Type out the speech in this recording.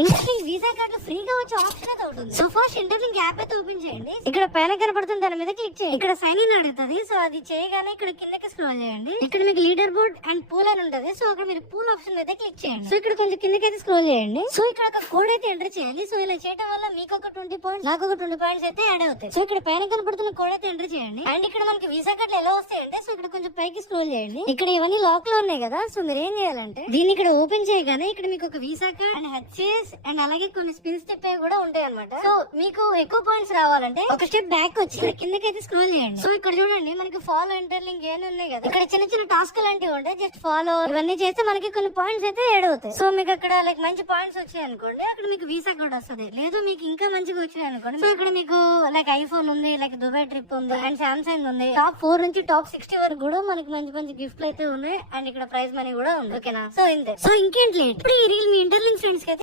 Interlink visa card ఫ్రీగా వచ్చే option అయితే ఉంటుంది. సో ఫస్ట్ ఇంటర్లింక్ యాప్ అయితే ఓపెన్ చేయండి. ఇక్కడ పైన కనపడుతుంది దాని మీద క్లిక్ చేయండి. ఇక్కడ సైన్ ఇన్ అడుగుతుంది. సో అది చేయగానే ఇక్కడ కిందకి స్క్రోల్ చేయండి. ఇక్కడ మీకు లీడర్ బోర్డ్ అండ్ పూల్ అని ఉంటుంది. సో అక్కడ మీరు పూల్ ఆప్షన్ అయితే క్లిక్ చేయండి. సో ఇక్కడ కొంచెం కిందకి అయితే స్క్రోల్ చేయండి. సో ఇక్కడ ఒక కోడ్ అయితే ఎంటర్ చేయాలి. సో ఇలా చేయడం వల్ల మీకు ఒక 20 పాయింట్స్, నాకు ఒక 20 పాయింట్స్ అయితే యాడ్ అవుతాయి. సో ఇక్కడ పైన కనపడుతున్న కోడ్ అయితే ఎంటర్ చేయండి. అండ్ ఇక్కడ మనకి వీసా కార్డులు ఎలా వస్తాయంటే, సో ఇక్కడ కొంచెం పైకి స్క్రోల్ చేయండి. ఇక్కడ ఇవన్నీ లాక్ లో ఉన్నాయి కదా. సో మీరు ఏం చేయాలంటే దీన్ని ఇక్కడ ఓపెన్ చేయగానే ఇక్కడ మీకు ఒక visa card and HS and అలాగే కొన్ని స్పిన్ స్టెప్ కూడా ఉంటాయి అనమాట. సో మీకు ఎక్కువ పాయింట్స్ రావాలంటే ఒక స్టెప్ బ్యాక్ వచ్చి ఇక్కడ కిందకి అయితే స్క్రోల్ చేయండి. సో ఇక్కడ చూడండి మనకి ఫాలో ఇంటర్లింక్ ఏమి ఉన్నాయి కదా. ఇక్కడ చిన్న చిన్న టాస్క్ లాంటివి ఉంటాయి. జస్ట్ ఫాలో ఇవన్నీ చేస్తే మనకి కొన్ని పాయింట్స్ అయితే యాడ్ అవుతాయి. సో మీకు అక్కడ లైక్ మంచి పాయింట్స్ వచ్చాయి అనుకోండి, అక్కడ మీకు వీసా కార్డ్ వస్తుంది. లేదు మీకు ఇంకా మంచిగా వచ్చినాయి అనుకోండి, సో ఇక్కడ మీకు లైక్ ఐఫోన్ ఉంది, లైక్ దుబాయ్ ట్రిప్ ఉంది అండ్ సామ్సంగ్ ఉంది. టాప్ 4 నుంచి టాప్ 60 వరకు కూడా మనకి మంచి మంచి గిఫ్ట్లు అయితే ఉన్నాయి. అండ్ ఇక్కడ ప్రైజ్ మనీ కూడా ఉంది. ఓకేనా? సో ఇంతే. సో ఇంకేంటి ఇప్పుడు ఈ రీల్ మీ ఇంటర్లింక్ ఫ్రెండ్స్ కి అయితే